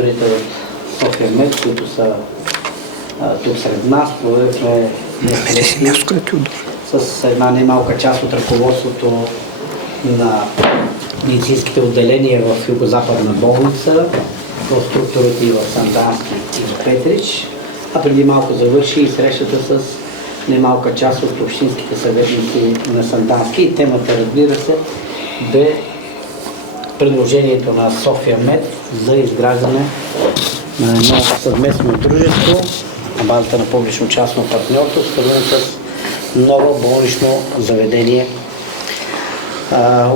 структурите от София Мед, които са тук сред нас. Проверихме с една немалка част от ръководството на медицинските отделения в Югозападна болница, в структурите и в Сандански и в Петрич. А преди малко завърши и срещата с немалка част от общинските съветници на Сандански. И темата, разбира се, бе предложението на София Мед за изграждане на едно съвместно дружество на базата на публично-частно партньорство, свързано с ново болнично заведение,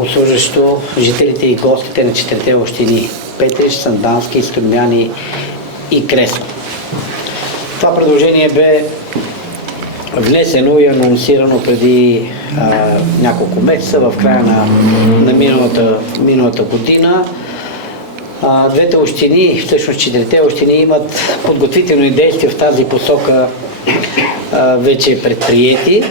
обслужващо жителите и гостите на четирите общини Петрич, Сандански, Струмяни и Кресна. Това предложение бе внесено и анонсирано преди няколко месеца, в края на миналата година. Двете общини, всъщност четирите общини, имат подготвителни действия в тази посока вече предприети,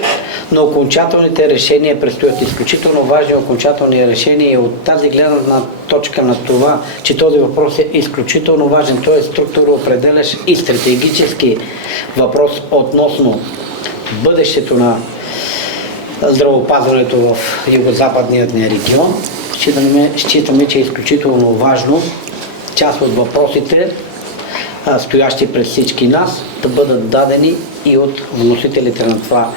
но окончателните решения предстоят. Изключително важни окончателни решения и от тази гледна точка на това, че този въпрос е изключително важен. Той е структуроопределящ и стратегически въпрос относно бъдещето на здравеопазването в югозападният ни регион. Считаме, че е изключително важно част от въпросите, стоящи пред всички нас, да бъдат дадени и от вносителите на това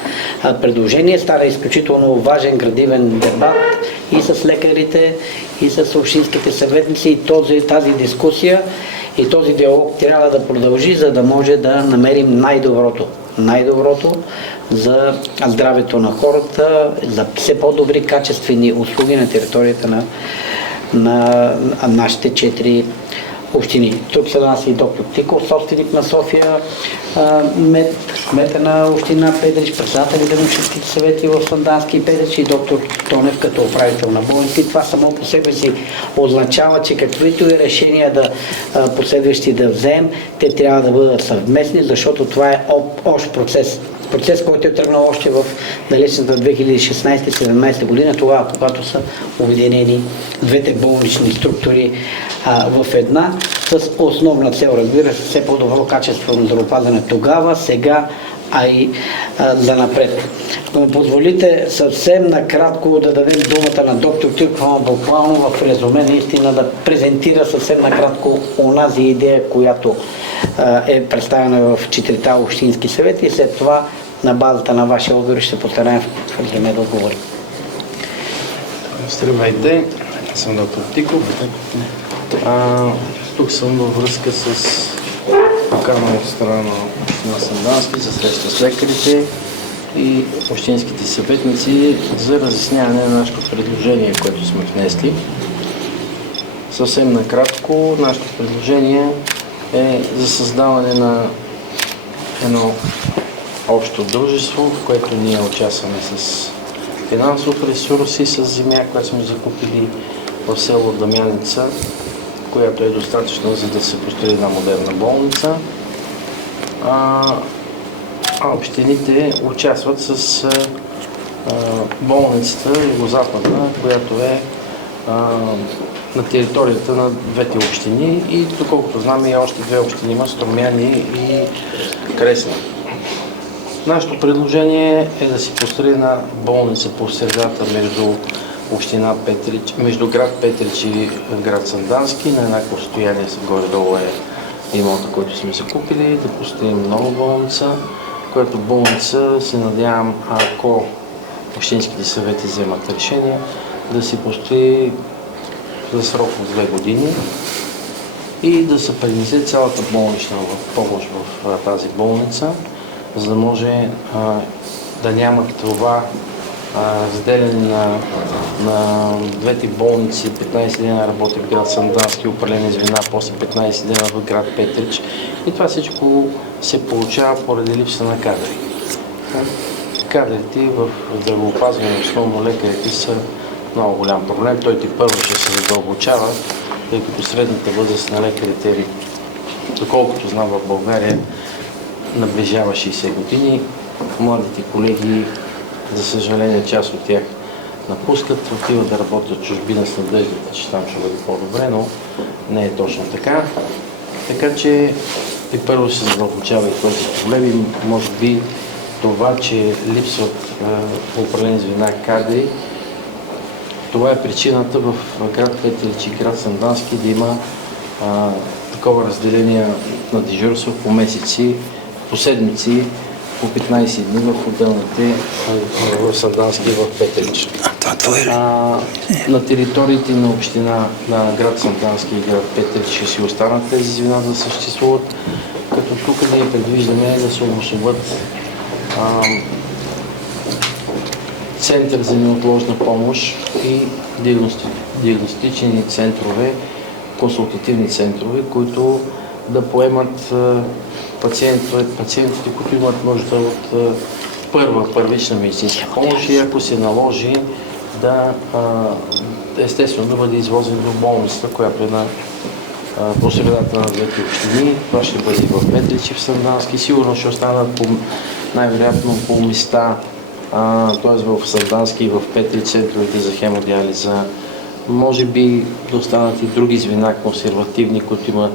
предложение. Стана изключително важен градивен дебат и с лекарите, и с общинските съветници, и тази дискусия и този диалог трябва да продължи, за да може да намерим най-доброто за здравето на хората, за все по-добри качествени услуги на територията на нашите 4 общини. Тук са нас и доктор Тиков, собственик на София Мед, кмета на община Петрич, председателите на общинските съвети в Сандански и Петрич, и доктор Тонев като управител на болници. Това само по себе си означава, че каквито и решения последващи да вземем, те трябва да бъдат съвместни, защото това е общ процес. Процес, който е тръгнал още в далечната 2016-2017 година, тогава, когато са обединени двете болнични структури в една, с основна цел, разбира се, все по-добро качество на здравеопазване тогава, сега, а и занапред. Ако ми позволите съвсем накратко да дадем думата на доктор Тиркова, буквално в резюме наистина да презентира съвсем накратко онази идея, която е представена в 4-та общински съвети, и след това на базата на вашия отговор ще постараем в резюме да отговорим. Здравейте, аз съм доктор Тиков. Тук съм във връзка с покана от страна на община Сандански за среща с лекарите и общинските съветници за разясняване на нашето предложение, което сме внесли. Съвсем накратко, нашето предложение е за създаване на едно общо дружество, в което ние участваме с финансов ресурс и с земя, която сме закупили в село Дамяница, която е достатъчна, за да се построи една модерна болница. Общините участват с болницата Югозападна, която е на територията на двете общини и доколкото знаме и още две общини има, Струмяни и Кресна. Нашето предложение е да се построи една болница по средата между община Петрич, между град Петрич и град Сандански, на еднакво стояние горе-долу е имота, който сме закупили, да построим нова болница, която болница се надявам, ако общинските съвети вземат решение, да се построи за срок от 2 години и да се пренесе цялата болнична помощ в тази болница, за да може да няма това разделяне на двете болници. 15 дена работи в град Сандански, определени звена, после 15 дена в град Петрич. И това всичко се получава поради липса на кадри. Кадрите в здравеопазване, основно лекарите, са много голям проблем. Той първо ще се задълбочава, тъй като средната възраст на лекарите, доколкото знам, в България наближава 60 години. Младите колеги, за съжаление, част от тях напускат, отиват да работят в чужбина с надеждата, че там ще бъде по-добре, но не е точно така. Така че и първо се задълбочава и този проблем и може би това, че липсват определени звена кадри, това е причината в град Петрич и град Сандански да има такова разделение на дежурство по месеци, по седмици, по 15 дни в отделните в Сандански и в Петрич. На териториите на община на град Сандански и град Петрич ще си останат тези звена да съществуват, като тук ние предвиждаме да се обособят център за неотложна помощ и диагностични центрове, консултативни центрове, които да поемат пациентите, които имат нужда от първична медицинска помощ и ако се наложи естествено да бъде извозен до болницата, която е по средата на двете общини. Това ще бъде в Петрич и в Сандански. Сигурно ще останат най-вероятно по места, т.е. в Сандански и в Петрич центровете за хемодиализа. Може би да останат и други звена консервативни, които има,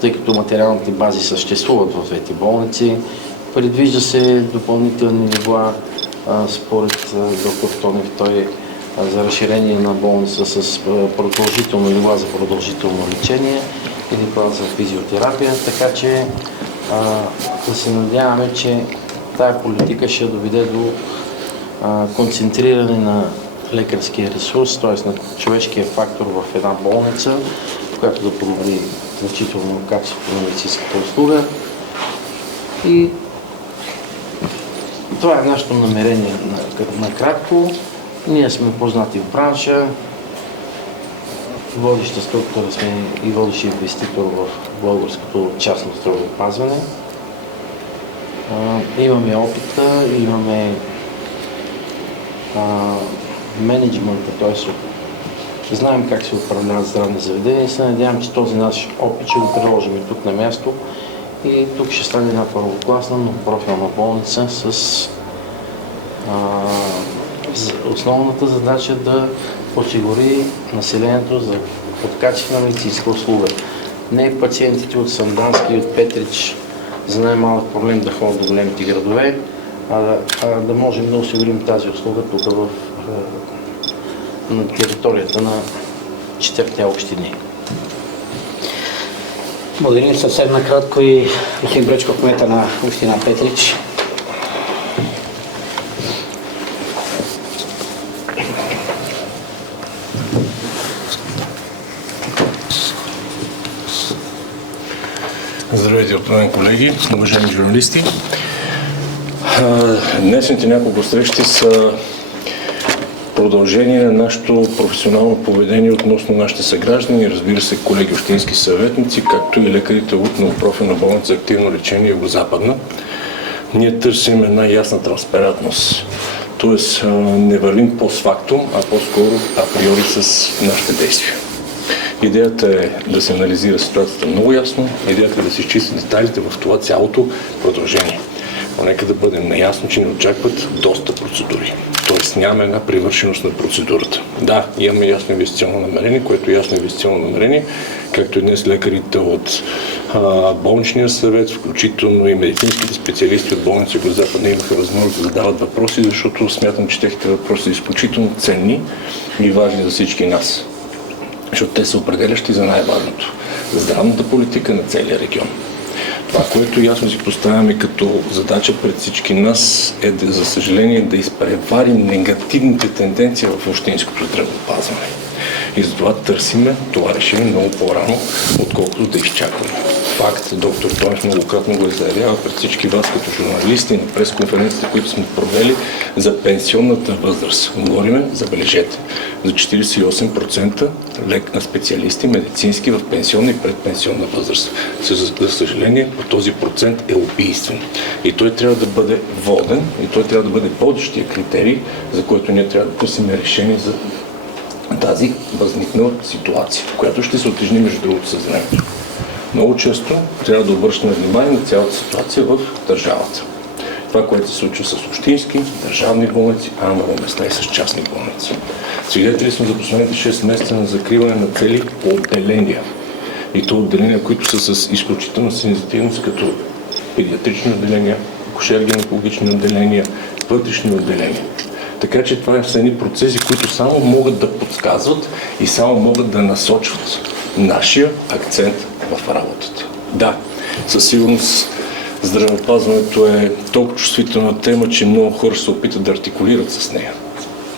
тъй като материалните бази съществуват в двете болници. Предвижда се допълнителни легла според доктор Тонев, той за разширение на болница с продължително легла за продължително лечение или легла за физиотерапия, така че да се надяваме, че тая политика ще доведе до концентриране на лекарския ресурс, т.е. на човешкия фактор в една болница, която да подобри значително качеството на медицинската услуга. И това е нашето намерение накратко. Ние сме познати в бранша, водеща структура сме и водещи инвеститор в българското частно здравеопазване. Имаме опита, имаме менеджмента, т.е. знаем как се управляват здравни заведения и се надявам, че този наш опит ще го приложим и тук на място и тук ще стане една първокласна многопрофилна болница с основната задача да осигури населението за качествена медицинска услуга. Не пациентите от Сандански и от Петрич за най-малък проблем да ходят до големите градове, а да можем да осигурим тази услуга тук на територията на 4 общини. Благодарим съвсем накратко и господин Бречков, кмета на община Петрич. Здравейте, уважаеми колеги, уважаеми журналисти. Днесните няколко срещи са продължение на нашето професионално поведение относно нашите съграждани, разбира се, колеги общински съветници, както и лекарите от Многопрофилна болница за активно лечение Югозападна. Ние търсим една ясна транспарентност, т.е. не вървим постфактум, а по-скоро априори с нашите действия. Идеята е да се анализира ситуацията много ясно, идеята е да се изчистят детайлите в това цялото продължение. Но нека да бъдем наясно, че ни очакват доста процедури. Тоест няма една привършеност на процедурата. Да, имаме ясно инвестиционно намерение, което ясно инвестиционно намерение, както и днес лекарите от болничния съвет, включително и медицинските специалисти от болница Югозападна имаха възможност да задават въпроси, защото смятам, че техните въпроси са изключително ценни и важни за всички нас. Защото те са определящи за най-важното – здравната политика на целия регион. Това, което ясно си поставяме като задача пред всички нас е, за съжаление, да изпреварим негативните тенденции в общинското здравеопазване. И затова търсиме това решение много по-рано, отколкото да изчакваме. Факт, доктор Тонев многократно го е заявява пред всички вас като журналисти на пресконференциите, които сме провели за пенсионната възраст. Говориме, забележете, за 48% на специалисти медицински в пенсионна и предпенсионна възраст. За съжаление, този процент е убийствен. И той трябва да бъде воден, и той трябва да бъде водещия критерий, за който ние трябва да търсим решение за тази възникнала ситуация, която ще се утежни между другото със времето. Много често трябва да обръщаме внимание на цялата ситуация в държавата. Това, което се случва с общински, държавни болници, а на много места и с частни болници. Свидетели сме за последните 6 месеца на закриване на цели отделения. И то отделения, които са с изключителна сензитивност, като педиатрични отделения, акушер-гинекологични отделения, вътрешни отделения. Така че това са едни процеси, които само могат да подсказват и само могат да насочват нашия акцент в работата. Да, със сигурност здравеопазването е толкова чувствителна тема, че много хора се опитат да артикулират с нея.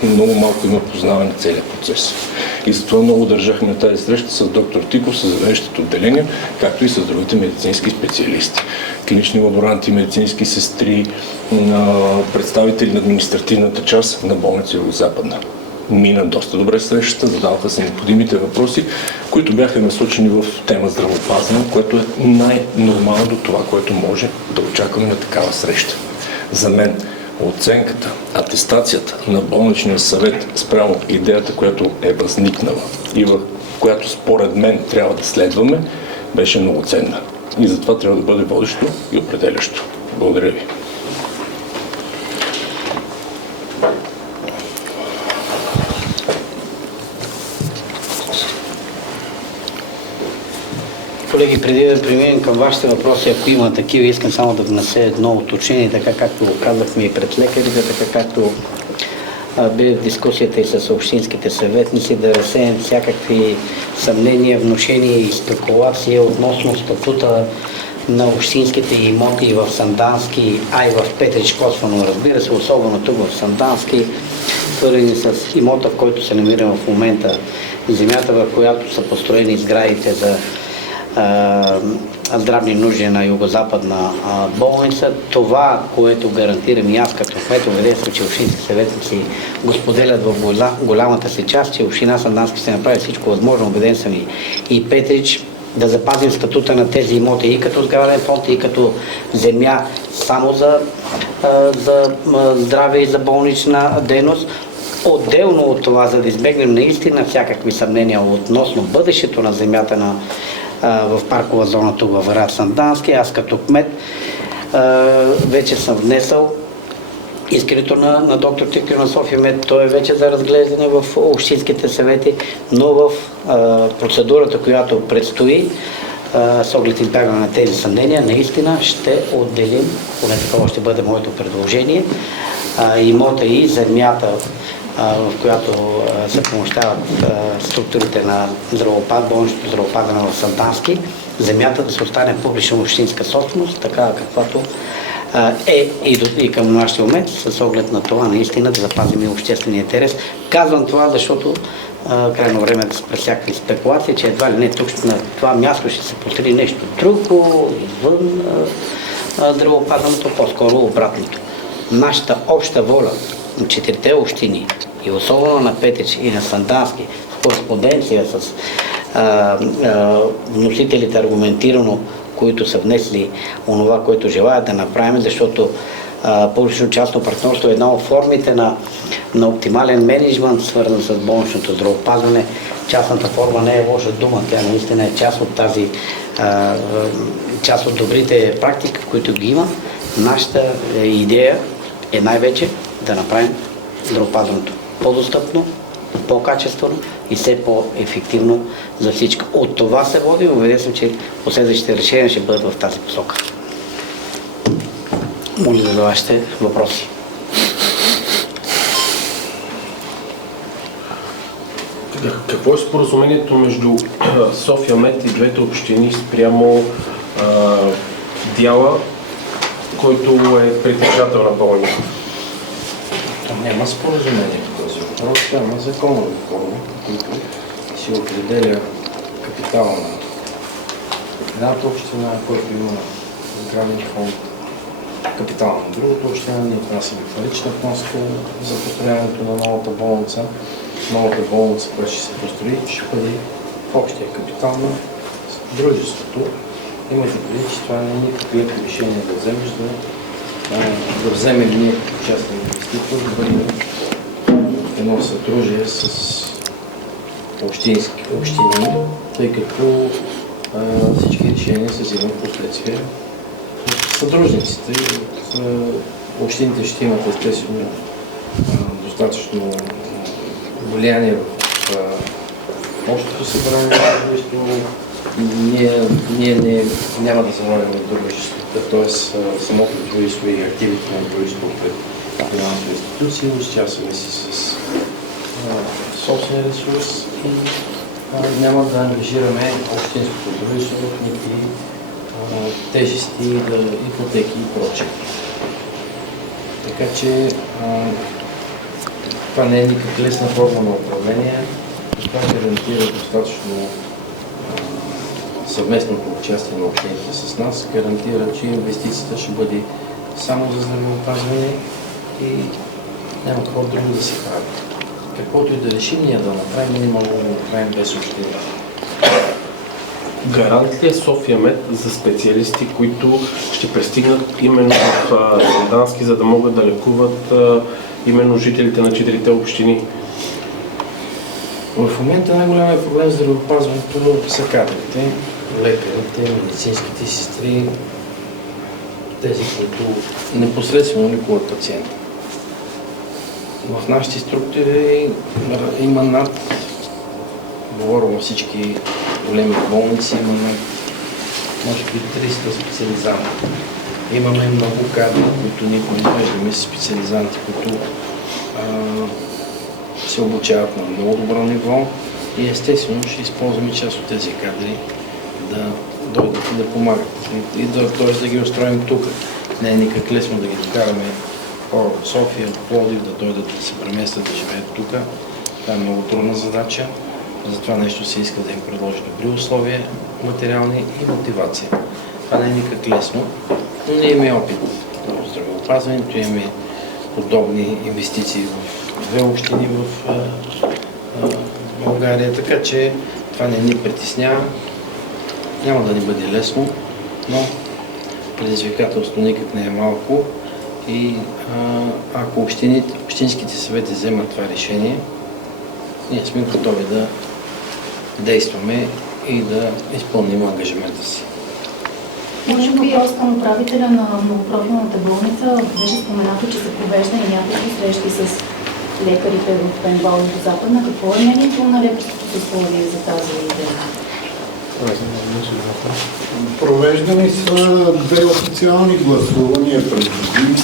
Много малко има познаване на целият процес. И затова много държахме на тази среща с доктор Тиков, с заведещите отделения, както и с другите медицински специалисти. Клинични лаборанти, медицински сестри, представители на административната част на болница Югозападна. Мина доста добре срещата, задаваха се необходимите въпроси, които бяха насочени в тема здравеопазване, което е най-нормално до това, което може да очакваме на такава среща. За мен оценката, атестацията на болничния съвет спрямо идеята, която е възникнала и в която според мен трябва да следваме, беше много ценна. И затова трябва да бъде водещо и определящо. Благодаря ви. Колеги, преди да преминем към вашите въпроси, ако има такива, искам само да внеса едно уточнение, така както го казахме и пред лекарите, така както бе в дискусията и с общинските съветници, да разсеем всякакви съмнения, внушения и спекулации относно статута на общинските имоти в Сандански, а и в Петрич косвено, разбира се, особено тук в Сандански, свързани с имота, в който се намираме в момента, земята, в която са построени сградите за здравни нужди на Югозападна болница. Това, което гарантирам и аз като кмет, убеден съм, че общински съветници го споделят в голямата си част, че община Сандански ще направи всичко възможно, убеден съм и Петрич, да запазим статута на тези имоти и като сграден фонд, и като земя само за здраве и за болнична дейност. Отделно от това, за да избегнем наистина всякакви съмнения относно бъдещето на земята в паркова зона тук във град Сандански, аз като кмет вече съм внесъл искането на доктор Тиков на София Мед. Той е вече за разглеждане в общинските съвети, но в процедурата, която предстои, с оглед избягване на тези съмнения, наистина ще отделим, поне такова ще бъде моето предложение, имота и земята, в която се помощават структурите на болничното здравеопазване в Сандански, земята да се остане публична общинска собственост, така каквато е и към нашия момент, с оглед на това наистина да запазим и обществения интерес. Казвам това, защото крайно време да се пресяква спекулация, че едва ли не тук на това място ще се построи нещо друго, извън здравеопазването, по-скоро обратното. Нашата обща воля на четирите общини и особено на Петрич и на Сандански, в кореспонденция с вносителите аргументирано, които са внесли онова, което желаят да направим, защото публично-частно партньорство е една от формите на оптимален мениджмънт, свързан с болничното здравеопазване. Частната форма не е лоша дума, тя наистина е част от тази, част от добрите практики, които ги има. Нашата идея е най-вече да направим здравеопазването по-достъпно, по-качествено и все по-ефективно за всички. От това се води, убеден съм, че последващите решения ще бъдат в тази посока. Моля за вашите въпроси. Какво е споразумението между София Мед и двете общини спрямо дяла, който е притежател на болница? Там няма споразумение по този въпрос, няма законови форми, които си определя капитала на едната община, който има здравен фонд, капитала на другата община, ние отнасяме парична вноска за построяването на новата болница. Новата болница, която ще се построи, ще бъде общия капитал на дружеството. Имате предвид, че това не е никакво леко решение да вземеш, да вземем ние като частен инвеститор, да бъдем едно съдружие с общини, тъй като всички решения се взимат последствие от съдружниците. Общините ще имат естествено достатъчно влияние в общото събрание, няма да залагаме дружествата, т.е. самото дружество и активите на дружество пред финансови институции, участваме си с собствен ресурс и няма да ангажираме общинското дружество в никакви тежести, ипотеки и прочее. Така че това не е никак лесна форма на управление. Това гарантира достатъчно съвместното участие на общините с нас, гарантира, че инвестицията ще бъде само за здравеопазване и няма какво друго да се прави. Каквото и да решим ние да направим, не можем да го направим без община. Гарант ли е София Мед за специалисти, които ще пристигнат именно в Сандански, за да могат да лекуват именно жителите на четирите общини? В момента най-големият проблем в здравеопазването са кадрите, лекарите, медицинските сестри, тези, които непосредствено лекуват пациента. В нашите структури има говоря във всички големи болници, има може би 300 специализанти. Имаме много кадри, които ние произвеждаме, специализанти, които се обучават на много добро ниво и естествено ще използваме част от тези кадри да дойдат и да помагат. Т.е. да ги устроим тук. Не е никак лесно да ги докараме хора в София, в Пловдив, да дойдат да се преместят, да живеят тук. Това е много трудна задача. За това нещо се иска да им предложи добри условия, материални и мотивация. Това не е никак лесно, но ние имаме опит в здравеопазването, имаме подобни инвестиции в две общини в България, така че това не ни притеснява. Няма да ни бъде лесно, но предизвикателство никак не е малко и ако общинските съвети вземат това решение, ние сме готови да действаме и да изпълним ангажимента си. Може би въпрос към управителя на многопрофилната болница. Беше споменато, че са провеждани някакви срещи с лекарите в ПМБАЛ до Западна. Какво е мнението на лекарското съсловие за тази идея? Провеждани са две официални гласувания през годините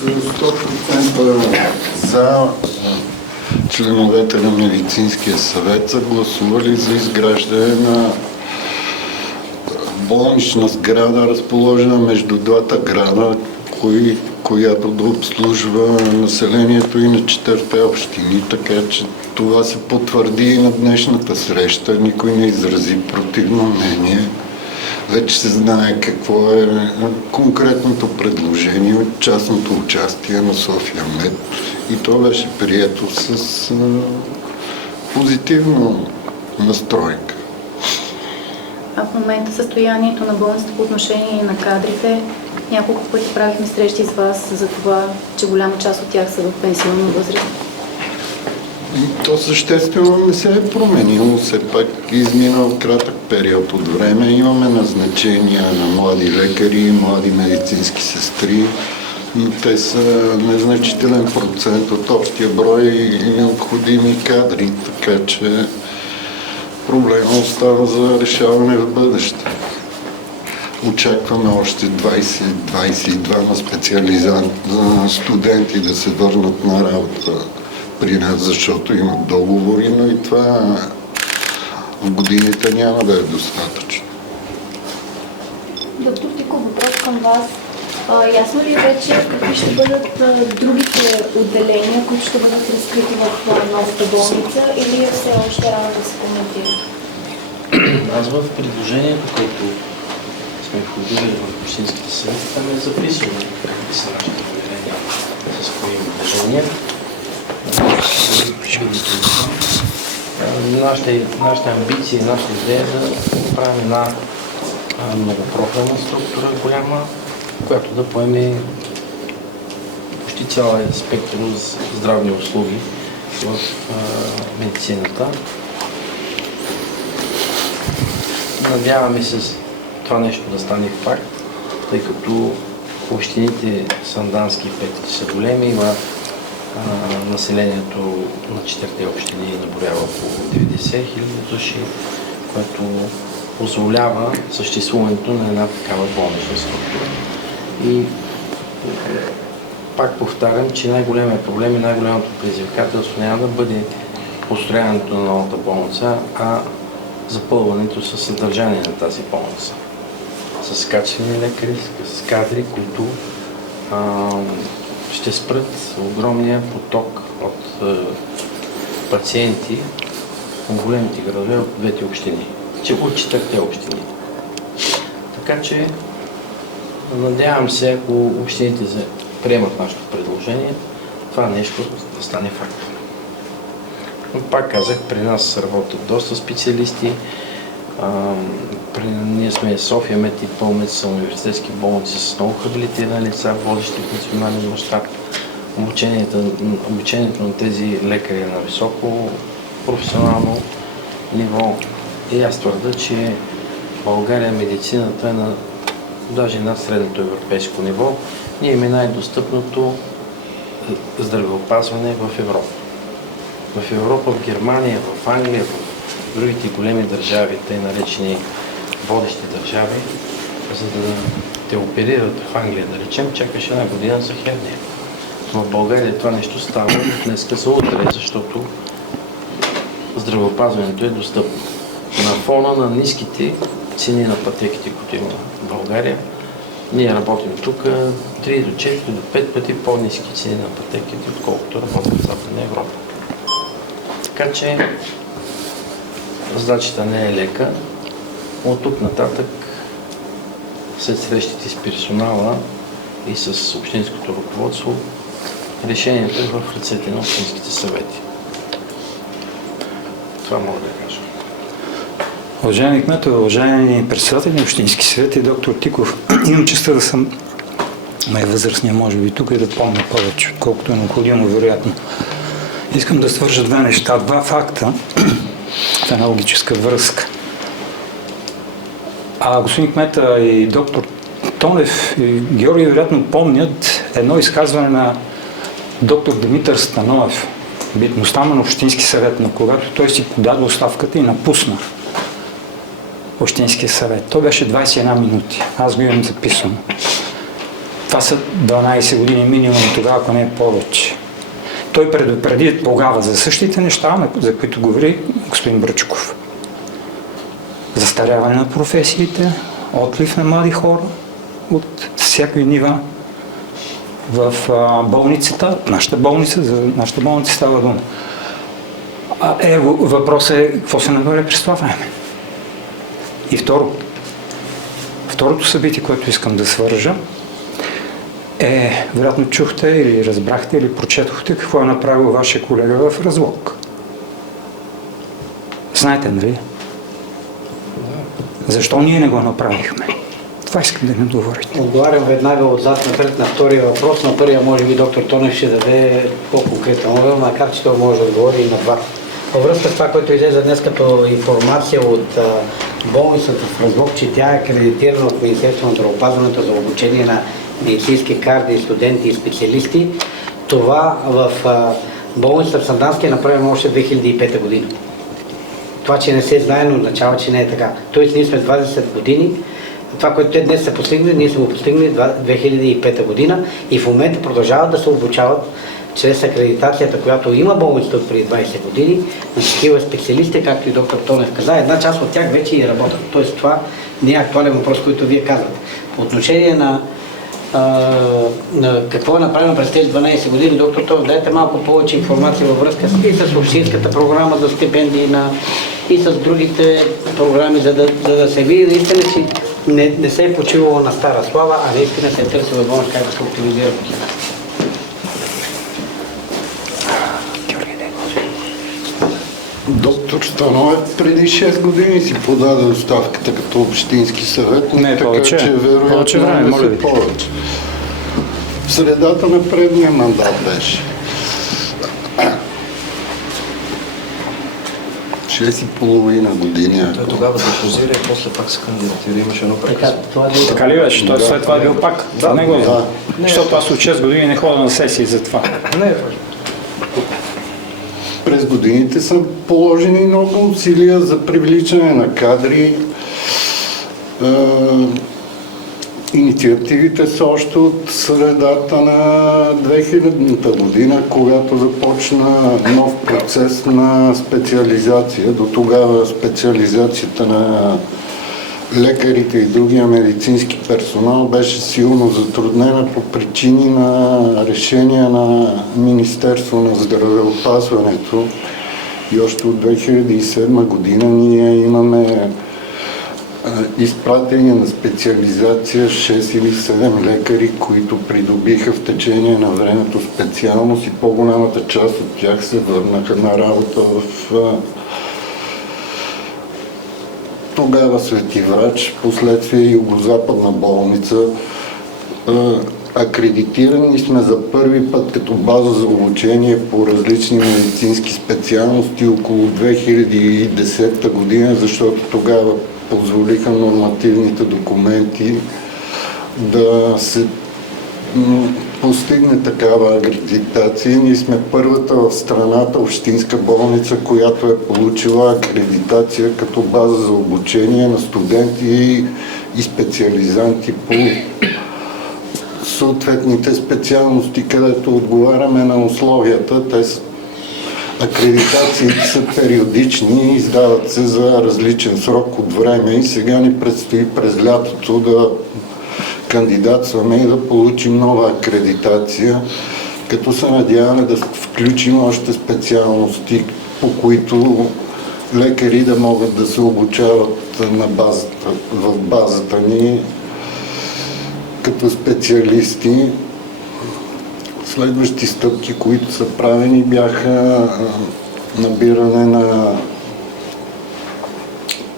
с 100% за членовете на медицинския съвет са гласували за изграждане на болнична сграда, разположена между двата града, която да обслужва населението и на четирите общини, така че това се потвърди и на днешната среща. Никой не изрази противно мнение. Вече се знае какво е конкретното предложение от частното участие на София Мед и то беше прието с позитивно настройка. А в момента състоянието на болницата по отношение на кадрите, няколко пъти правихме срещи с вас за това, че голяма част от тях са в пенсионна възраст. То съществено не се е променило, все пак изминал кратък период от време. Имаме назначения на млади лекари, млади медицински сестри. Те са незначителен процент от общия брой необходими кадри, така че проблема остава за решаване в бъдеще. Очакваме още 20-22 студенти да се върнат на работа при нас, защото имат договори, но и това в годините няма да е достатъчно. Доктор Тиков, въпрос към вас. Ясно ли е вече какви ще бъдат другите отделения, които ще бъдат разкрити в новата болница, или е все още рано да се коментира? Аз в предложението, което сме входили в общинските съвети, там е записано какви са нашите намерения, с кои отделения. Нашите амбиции, нашата идея е да правим една многопрофилна структура, голяма, която да поеме почти цялия спектър за здравни услуги в медицината. Надяваме се това нещо да стане факт, тъй като общините Сандански и Петрич са големи, има населението на четирите общини наброява по 90 000 души, което позволява съществуването на една такава болнична структура. И пак повтарям, че най-големият проблем и най-голямото предизвикателство няма да бъде построяването на новата болница, а запълването със съдържание на тази болница. С качествени лекари, с кадри, които ще спрат огромния поток от пациенти в големите градове от двете общини, от 4 общини. Така че надявам се, ако общините приемат нашето предложение, това нещо да стане факт. Но пак казах, при нас работят доста специалисти. Ние сме София Мед и Пълмет, са университетски болници с много хабилитирани лица, водещи в национален мащаб. Обучението на тези лекари е на високо професионално ниво. И аз твърда, че в България медицината е на даже над средното европейско ниво. Ние имаме най-достъпното здравеопазване в Европа. В Европа, в Германия, в Англия, в другите големи държави, тъй наречени водещи държави, за да те оперират в Англия, да речем, чакаш една година за херния. В България това нещо става днеска за утре, защото здравеопазването е достъпно. На фона на ниските цени на пътеките, които има в България, ние работим тук 3 до 4 до 5 пъти по-ниски цени на пътеките, отколкото работим в Западна Европа. Така че задачата не е лека. От тук нататък, след срещите с персонала и с общинското ръководство, решението е в ръцете на общинските съвети. Това мога да кажа. Уважаеми кметове, уважаеми председатели на Общински съвет и доктор Тиков, имам честа да съм най-възрастния, може би, тук и да помня повече, отколкото е необходимо, вероятно. Искам да свържа две неща, два факта в една логическа връзка. Господин кмета и доктор Тонев и Георги вероятно помнят едно изказване на доктор Димитър Станоев, битността на Общински съвет, но когато той си подаде оставката и напусна Общинския съвет. Той беше 21 минути. Аз го имам записано. Това са 12 години минимум тогава, ако не е повече. Той предупреди тогава за същите неща, за които говори господин Бръчков. Застаряване на професиите, отлив на млади хора от всякакви нива в болницата, нашата болница става дума. Въпросът е какво се направи през това време. И второто събитие, което искам да свържа, вероятно чухте или разбрахте или прочетохте какво е направил вашия колега в Разлог. Знаете, нали? Защо ние не го направихме? Това искам да ми отговорите. Отговарям веднага отзад напред на втория въпрос. На първия, може би, доктор Тонев ще даде по-конкретен отговор, макар че той може да отговори и на два. Във връзка с това, което излезе днес като информация от болницата в Разлог, че тя е акредитирана от Министерството на здравеопазването за обучение на медицински кадри, студенти и специалисти, това в болницата в Сандански е направено още 2005 година. Това, че не се знае, но означава, че не е така. Тоест, ние сме 20 години. Това, което те днес са постигнали, ние сме го постигнали 2005 година и в момента продължават да се обучават чрез акредитацията, която има болницата от преди 20 години, на такива специалисти, както и доктор Тонев каза. Една част от тях вече и работят. Тоест, това не е актуален въпрос, който вие казвате. По отношение на какво е направено през тези 12 години, доктор Тонев, дайте малко повече информация във връзка и с общинската програма за стипендии и с другите програми, за да се види наистина, че не се е почивало на стара слава, а наистина се е търсила възможност как да се оптимизира. Доктор Станоев преди 6 години си подаде оставката като общински съветник, Не, така повече. че Повече време, вероятно моля ви. повече. В средата на предния мандат беше. 6,5 години. Той тогава се позира и после пак се кандидатира. Имаше едно прекъсване. Така ли беше? Той след това е бил пак. Това не го знам. Защото аз от 6 години не ходя на сесии за това. Не е важно. През годините са положени много усилия за привличане на кадри, Инициативите са още от средата на 2000-та година, когато започна нов процес на специализация. До тогава специализацията на лекарите и другия медицински персонал беше силно затруднена по причини на решения на Министерство на здравеопазването. И още от 2007 година ние имаме изпратени на специализация 6 или 7 лекари, които придобиха в течение на времето специалност и по-голямата част от тях се върнаха на работа в тогава Свети Врач, последствие Югозападна болница. Акредитирани сме за първи път като база за обучение по различни медицински специалности около 2010 година, защото тогава позволиха нормативните документи да се постигне такава акредитация. Ние сме първата в страната общинска болница, която е получила акредитация като база за обучение на студенти и специализанти по съответните специалности, където отговаряме на условията. Акредитациите са периодични, издават се за различен срок от време и сега ни предстои през лятото да кандидатстваме и да получим нова акредитация, като се надяваме да включим още специалности, по които лекари да могат да се обучават в базата ни като специалисти. Следващи стъпки, които са правени, бяха набиране на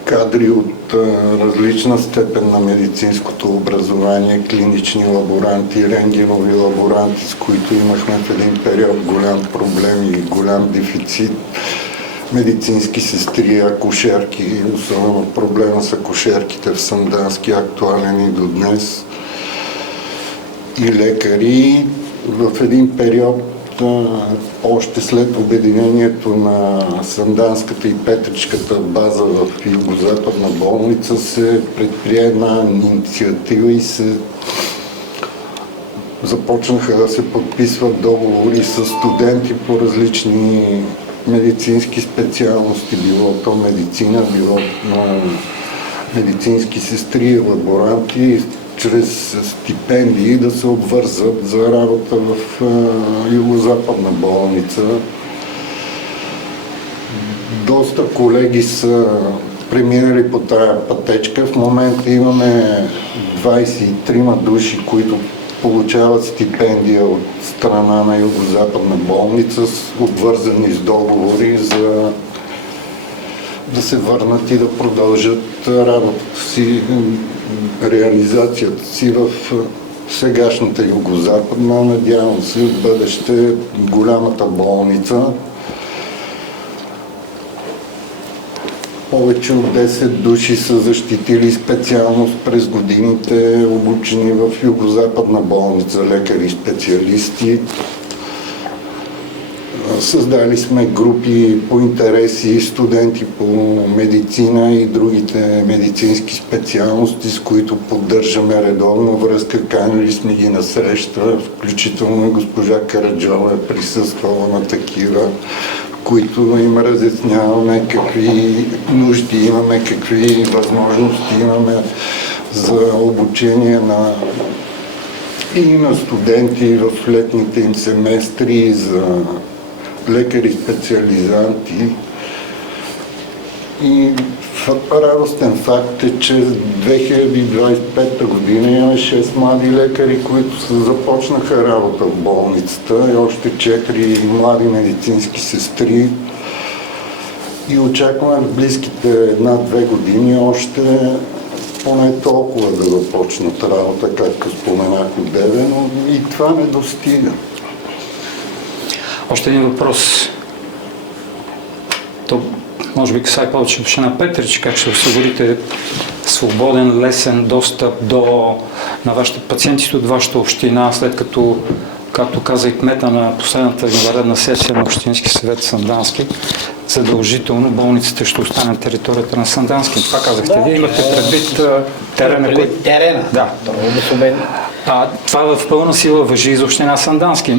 кадри от различна степен на медицинското образование, клинични лаборанти, рентгенови лаборанти, с които имахме в един период голям проблем и голям дефицит. Медицински сестри, акушерки, особено проблема с акушерките в Сандански, актуален и до днес. И лекари. В един период, още след обединението на Санданската и Петричката база в Югозападна болница, се предприе една инициатива и се започнаха да се подписват договори с студенти по различни медицински специалности, било то медицина, било медицински сестри, лаборанти, чрез стипендии да се обвързат за работа в Югозападна болница. Доста колеги са преминали по тая пътечка. В момента имаме 23 души, които получават стипендия от страна на Югозападна болница, обвързани с договори за да се върнат и да продължат работата си, реализацията си в сегашната Югозападна, надявам се в бъдеще голямата болница. Повече от 10 души са защитили специалност през годините, обучени в Югозападна болница, лекари, специалисти. Създали сме групи по интереси, студенти по медицина и другите медицински специалности, с които поддържаме редовна връзка. Канили сме ги на среща, включително госпожа Караджова е присъствала на такива, които им разясняваме какви нужди имаме, какви възможности имаме за обучение и на студенти в летните им семестри, за лекари, специализанти. И радостен факт е, че 2025 година имаме 6 млади лекари, които започнаха работа в болницата и още 4 млади медицински сестри. И очакваме в близките 1-2 години още поне толкова да започнат работа, както споменах одеве, но и това не достига. Още един въпрос. То може би касае повече община Петрич, как ще осигурите свободен, лесен достъп на вашите пациентите от вашата община, след като както каза и кмета на последната извънредна сесия на Общински съвет Сандански, задължително болницата ще остане на територията на Сандански. Това казахте. Вие имате предвид терена, който... Терена. Да. Това в пълна сила важи и за община Сандански.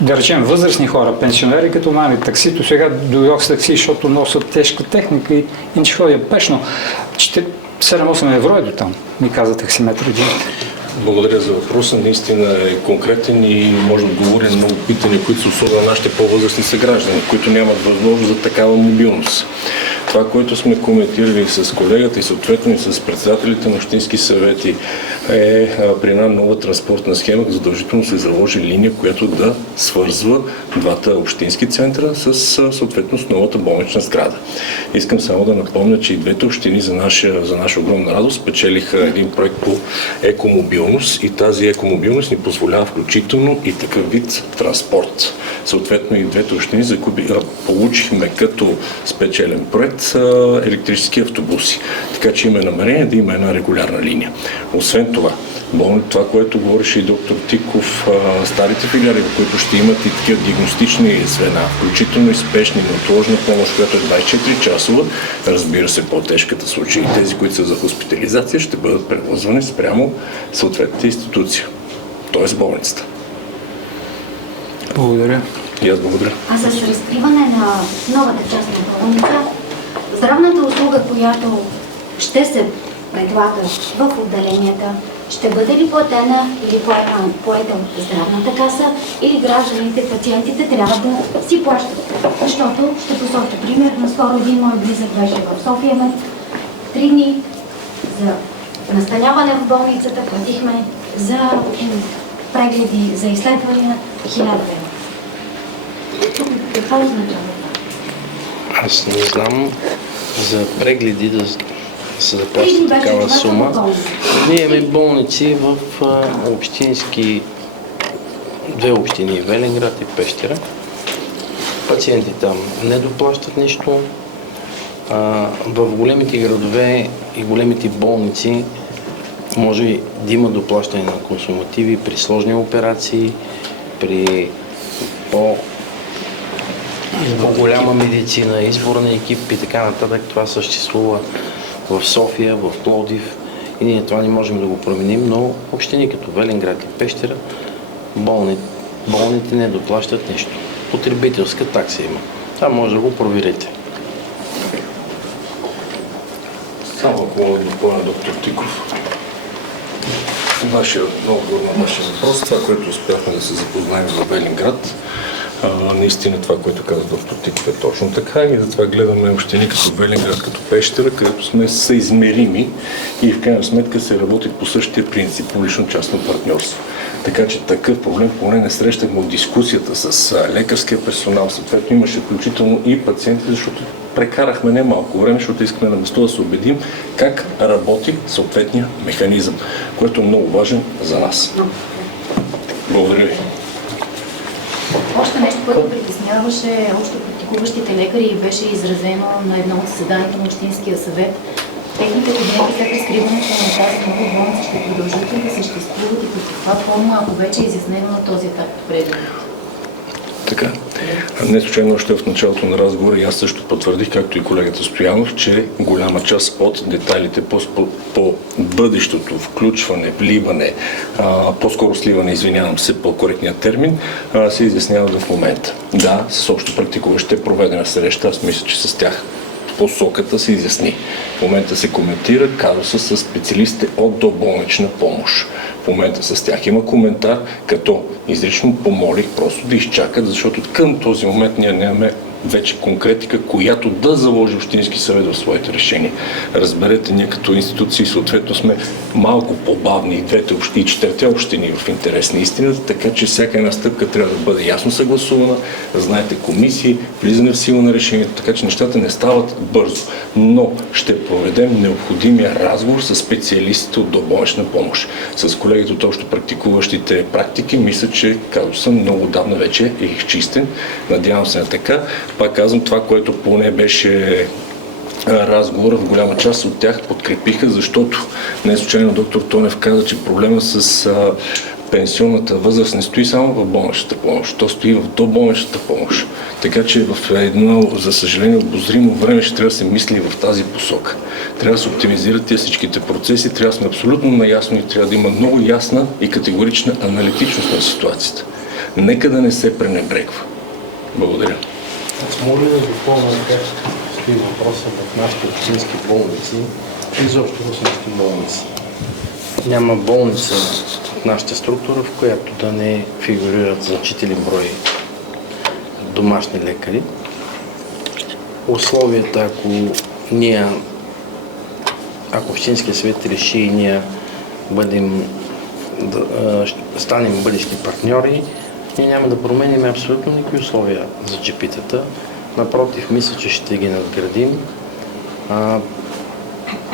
Да речем, възрастни хора, пенсионери, като мами таксито, сега дойдох с такси, защото носят тежка техника и иначе ходя пешно. 7-8 евро е до там, ми каза таксиметър един. Благодаря за въпроса. Наистина е конкретен и може да отговори на много питания, които са особено нашите по-възрастни съграждани, които нямат възможност за такава мобилност. Това, което сме коментирали с колегата и съответно и с председателите на общински съвети е при една нова транспортна схема, задължително се заложи линия, която да свързва двата общински центъра с съответно с новата болнична сграда. Искам само да напомня, че и двете общини за наша огромна радост спечелиха един проект по екомобилност и тази екомобилност ни позволява включително и такъв вид транспорт. Съответно и двете общини, за които получихме като спечелен проект електрически автобуси. Така че има намерение да има една регулярна линия. Освен това, това, което говореше и доктор Тиков, старите филиали, в които ще имат и такива диагностични звена, включително и спешни, неотложна помощ, която е 24 часова, разбира се, по-тежката случай и тези, които са за хоспитализация, ще бъдат превозвани спрямо съответната институция, т.е. болницата. Благодаря. И аз благодаря. А с разкриване на новата част на болница, здравната услуга, която ще се предлага в отделенията, ще бъде ли платена или поета от здравната каса, или гражданите, пациентите трябва да си плащат? Защото ще посоча пример. Наскоро един мой близък беше в София Мед. 3 дни за настаняване в болницата платихме за прегледи, за изследвания 1000 лева. Какво означава? Аз не знам за прегледи да се заплаща такава сума. Ние имаме болници в две общини, Велинград и Пещера. Пациенти там не доплащат нищо. В големите градове и големите болници може да има доплащане на консумативи при сложни операции, при по-голяма медицина, избор на екип и така нататък. Това съществува в София, в Пловдив и ние това не можем да го променим, но общини като Велинград и Пещера, болните не доплащат нищо. Потребителска такса има. Това може да го проверите. Само ако мога да допълня, доктор Тиков. Вашия отговор на вашия въпрос, това, което успяхме да се запознаем в Велинград, наистина това, което каза доктор Тиков, е точно така и затова гледаме общини като Велинград, като Пещера, където сме съизмерими и в крайна сметка се работи по същия принцип публично-частно партньорство. Така че такъв проблем поне не срещахме от дискусията с лекарския персонал, съответно имаше включително и пациенти, защото прекарахме немалко време, защото искаме на место да се убедим как работи съответния механизъм, което е много важен за нас. Благодаря ви. Още нещо, което притесняваше общо практикуващите лекари и беше изразено на едно от заседанието на Общинския съвет. Техните клиенти след разкриването на тази нова болница ще продължат ли да съществуват и под каква форма, ако вече е изяснено на този етап преди? Така. Не случайно още в началото на разговора и аз също потвърдих, както и колегата Стоянов, че голяма част от детайлите по бъдещото включване, вливане, по-скоро сливане, извинявам се, по-коректният термин, се изясняват в момента. Да, с общо практикуващите е проведена среща, аз мисля, че с тях посоката се изясни. В момента се коментира казуса с специалистите от доболнична помощ. В момента с тях има коментар, като изрично помолих просто да изчакат, защото към този момент ние нямаме вече конкретика, която да заложи Общински съвет в своите решения. Разберете, ние като институции съответно сме малко по-бавни и двете общини, и 4 общини в интерес на истината, така че всяка една стъпка трябва да бъде ясно съгласувана, знаете, комисии, влизане в сила на решението, така че нещата не стават бързо. Но ще проведем необходимия разговор с специалистите от доболнична помощ. С колегите от общо практикуващите практики, мисля, че казусът много отдавна вече е изчистен. Надявам се на така. Пак казвам, това, което поне беше разговора, в голяма част от тях подкрепиха, защото не случайно доктор Тонев каза, че проблема с пенсионната възраст не стои само в болничната помощ, то стои в доболничната помощ. Така че в едно, за съжаление, обозримо време ще трябва да се мисли в тази посока. Трябва да се оптимизират тези всичките процеси, трябва да сме абсолютно наясно и трябва да има много ясна и категорична аналитичност на ситуацията. Нека да не се пренебрегва. Благодаря. Аз моля да допълня как стои въпроса в нашите общински болници и изобщо в нашите болници. Няма болница в нашата структура, в която да не фигурират значителен брой домашни лекари. Условията, ако Общинския съвет реши и ние станем бъдещи партньори, ние няма да променим абсолютно никакви условия за джипитата. Напротив, мисля, че ще ги надградим.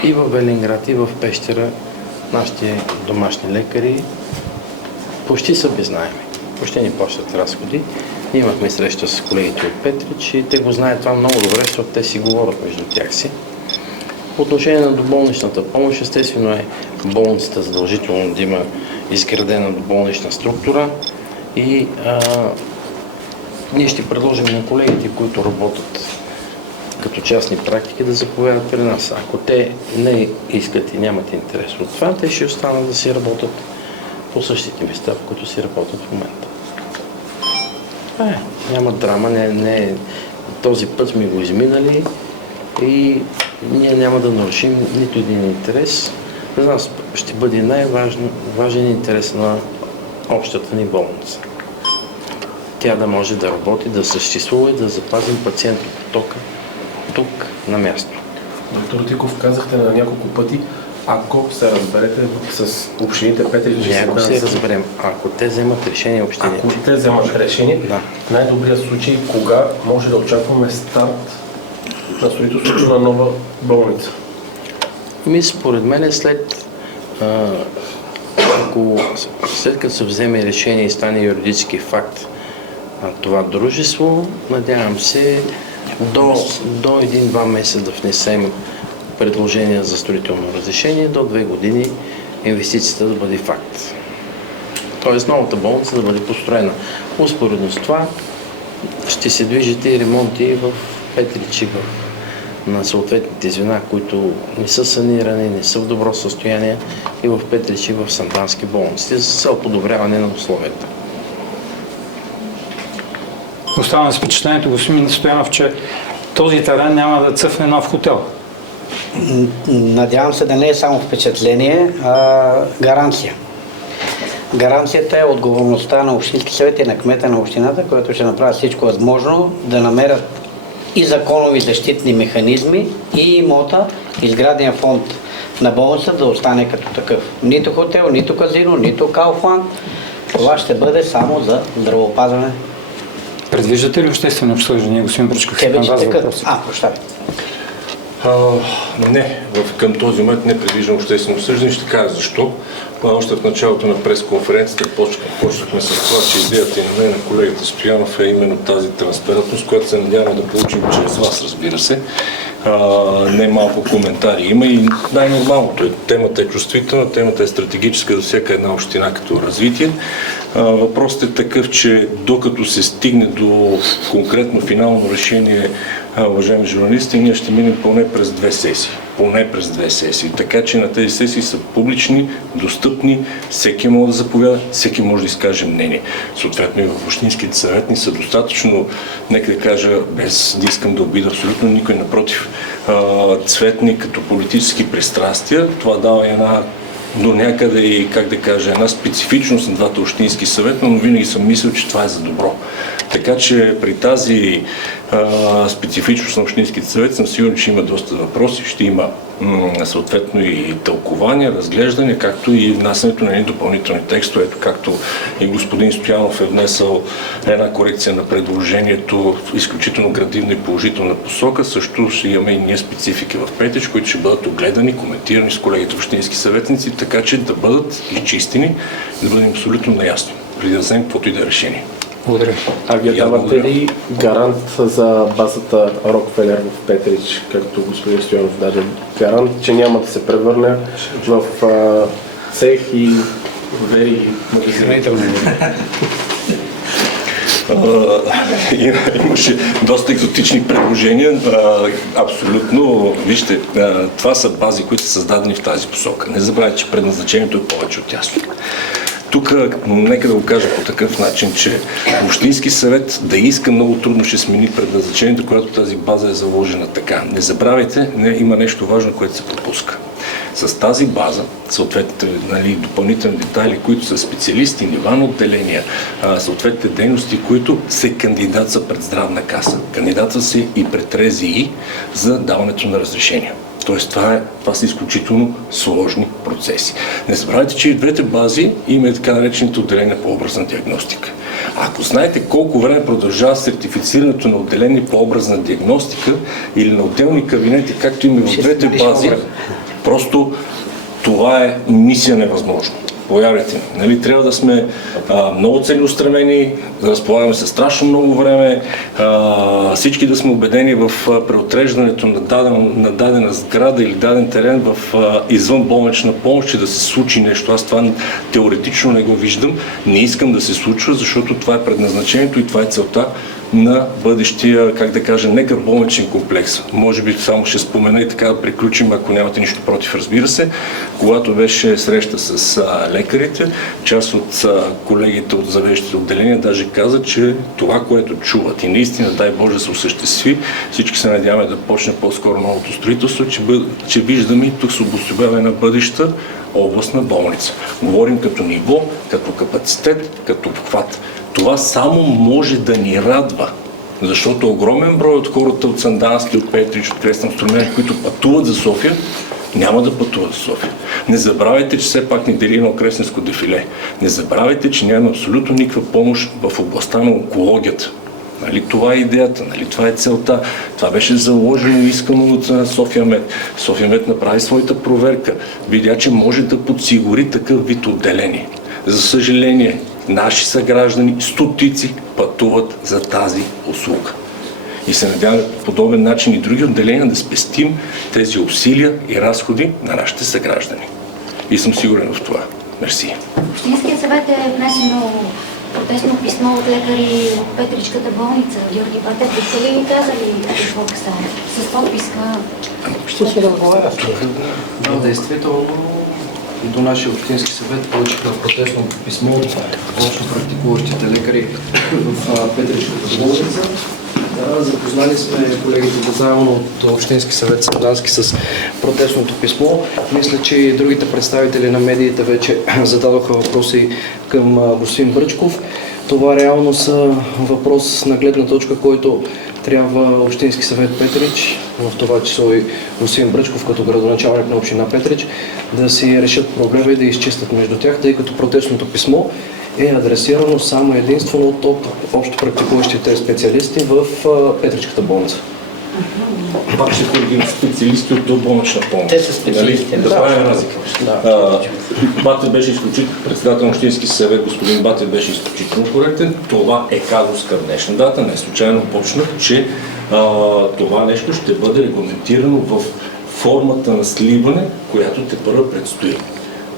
И в Велинград, и в Пещера нашите домашни лекари почти са безнаеми. Почти ни плащат разходи. Ние имахме среща с колегите от Петрич и те го знаят това много добре, защото те си говорят между тях си. По отношение на доболничната помощ, естествено е болницата задължително да има изградена доболнична структура и ние ще предложим на колегите, които работят като частни практики, да заповядат при нас. Ако те не искат и нямат интерес от това, те ще останат да си работят по същите места, в които си работят в момента. Няма драма, този път сме го изминали и ние няма да нарушим нито един интерес. За нас ще бъде най-важен интерес на общата ни болница. Тя да може да работи, да съществува и да запазим пациентопотока тук на място. Доктор Тиков, казахте на няколко пъти, ако се разберете с общините Петрич, не ако се разберем, ако те вземат решение общините. Ако те вземат решение, да. В най-добрия случай, кога може да очакваме старт на строителството на нова болница? Според мен след като се вземе решение и стане юридически факт на това дружество, надявам се до 1-2 месеца да внесем предложение за строително разрешение, до 2 години инвестицията да бъде факт. Тоест новата болница да бъде построена. Успоредно с това ще се движите и ремонти в Петрич, на съответните звена, които не са санирани, не са в добро състояние, и в Петрич, и в Сандански болници, за цел подобряване на условията. Оставам с впечатлението, господин Стоянов, че този терен няма да цъфне нов хотел. Надявам се да не е само впечатление, а гаранция. Гаранцията е отговорността на Общински съвет и на кмета на общината, който ще направи всичко възможно да намерят и законови защитни механизми и имота, изградния фонд на болница да остане като такъв. Нито хотел, нито казино, нито Кауфланд. Това ще бъде само за здравеопазване. Предвиждате ли обществено обсъждане, господин Бръчков? Те вече текат. Прощавай. Не, към този момент не предвиждам обществено обсъждане. Ще кажа защо. Още в началото на пресконференцията почнахме с това, че идеята и на мен, на колегата Стоянов, е именно тази транспарентност, която се надяваме да получим чрез вас, разбира се. Не малко коментари има и най-нормалното е. Темата е чувствителна, темата е стратегическа за всяка една община като развитие. Въпросът е такъв, че докато се стигне до конкретно финално решение, уважаеми журналисти, ние ще минем поне през 2 сесии. Поне през 2 сесии. Така че на тези сесии са публични, достъпни, всеки може да заповяда, всеки може да изкаже мнение. Съответно и в общинските съветни са достатъчно, нека да кажа, без да искам да обида абсолютно никой, напротив, цветни като политически пристрастия. Това дава една до някъде и, как да кажа, една специфичност на двата общински съвета, но винаги съм мислил, че това е за добро. Така че при тази специфичност на общинските съвети съм сигурен, че има доста въпроси, ще има съответно и тълкования, разглеждане, както и внасянето на едни допълнителни текстове, както и господин Стоянов е внесъл една корекция на предложението в изключително градивна и положителна посока. Също ще имаме и ние специфики в Петрич, които ще бъдат огледани, коментирани с колегите общински съветници, така че да бъдат изчистени, да бъдем абсолютно наясни, преди да вземем каквото и да е решение. Благодаря. А вие давате ли гарант за базата Рокфелер в Петрич, както господин Стоянов даде гарант, че няма да се превърне в цех и вери и магазини. Хранителни. Имаше доста екзотични предложения. Абсолютно. Вижте, това са бази, които са създадени в тази посока. Не забравяйте, че предназначението е повече от ясно. Тук, нека да го кажа по такъв начин, че Общински съвет да иска, много трудно ще смени предназначението, когато тази база е заложена така. Не забравяйте, има нещо важно, което се пропуска. С тази база, съответните допълнителни детайли, които са специалисти, нива на отделения, съответните дейности, които се кандидатса пред здравна каса. Кандидатства се и пред РЗИ за даването на разрешения. Тоест това са изключително сложни процеси. Не забравяйте, че и в двете бази има и така наречените отделения по образна диагностика. Ако знаете колко време продължава сертифицирането на отделение по образна диагностика или на отделни кабинети, както има и в двете бази, просто това е мисия невъзможно. Повярвайте ми, трябва да сме много целеустремени, да разполагаме със страшно много време, всички да сме убедени в преотреждането на дадена сграда или даден терен в извънболнична помощ, че да се случи нещо. Аз това теоретично не го виждам, не искам да се случва, защото това е предназначението и това е целта на бъдещия, как да кажа, некърболничен комплекс. Може би само ще спомена и така да приключим, ако нямате нищо против, разбира се. Когато беше среща с лекарите, част от колегите от завеждащите отделения даже каза, че това, което чуват и наистина, дай Боже, да се осъществи, всички се надяваме да почне по-скоро новото строителство, че виждаме и тук се обособява една бъдеща областна болница. Говорим като ниво, като капацитет, като обхват. Това само може да ни радва, защото огромен брой от хората от Сандански, от Петрич, от Кресна Струмяни, които пътуват за София, няма да пътуват за София. Не забравяйте, че все пак ни дели едно кресненско дефиле. Не забравяйте, че нямаме абсолютно никаква помощ в областта на онкологията. Нали, това е идеята, нали, това е целта. Това беше заложено и искано от София Мед. София Мед направи своята проверка. Видя, че може да подсигури такъв вид отделение. За съжаление, наши съграждани, стотици пътуват за тази услуга. И се надяваме по подобен начин и други отделения да спестим тези усилия и разходи на нашите съграждани. И съм сигурен в това. Мерси. Общинският съвет е внесено протестно писмо от лекари от Петричката болница. Георги Батев, бихте ли ни казали какво касае? С подписка. Ще се разговарят. Да, действително и до нашия Общински съвет получиха протестно писмо от външно практикуващите лекари в Петричката болница. Да, запознали сме колегите заедно от Общински съвет Сандански с протестното писмо. Мисля, че и другите представители на медиите вече зададоха въпроси към господин Бръчков. Това реално са въпрос на гледна точка, който трябва Общински съвет Петрич, в това число и господин Бръчков като градоначалник на община Петрич, да си решат проблема и да изчистят между тях, тъй като протестното писмо е адресирано само единствено от общо практикуващите специалисти в Петричката болница. Пак ще коригирам специалисти от болнична помощ. Те са специалисти. Да правим разлика. Батев беше изключително, председател на Общински съвет, господин Батев беше изключително коректен. Това е казус към днешна дата. Не случайно почнах, че това нещо ще бъде регламентирано в формата на сливане, която тепърва предстои.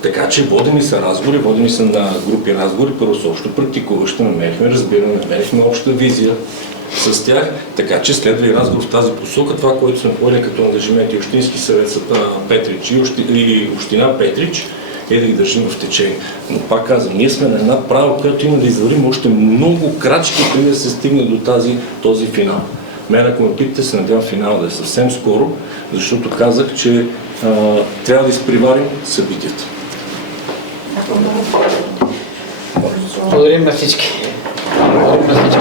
Така че водени са разговори, водени са на групи разговори, първо с общо практикуващи, намерихме разбиране, намерихме обща визия с тях, така че следва и разговор в тази посока. Това, което сме поели като ангажимент и Общински съвет Петрич и Община Петрич, е да ги държим в течение. Но пак казвам, ние сме на една права, която има да извървим още много крачки, преди да се стигне до този финал. Мен, ако ме питате, се надявам финал да е съвсем скоро, защото казах, че трябва да изпреварим събитията. Благодарим на всички. Благодарим на всички.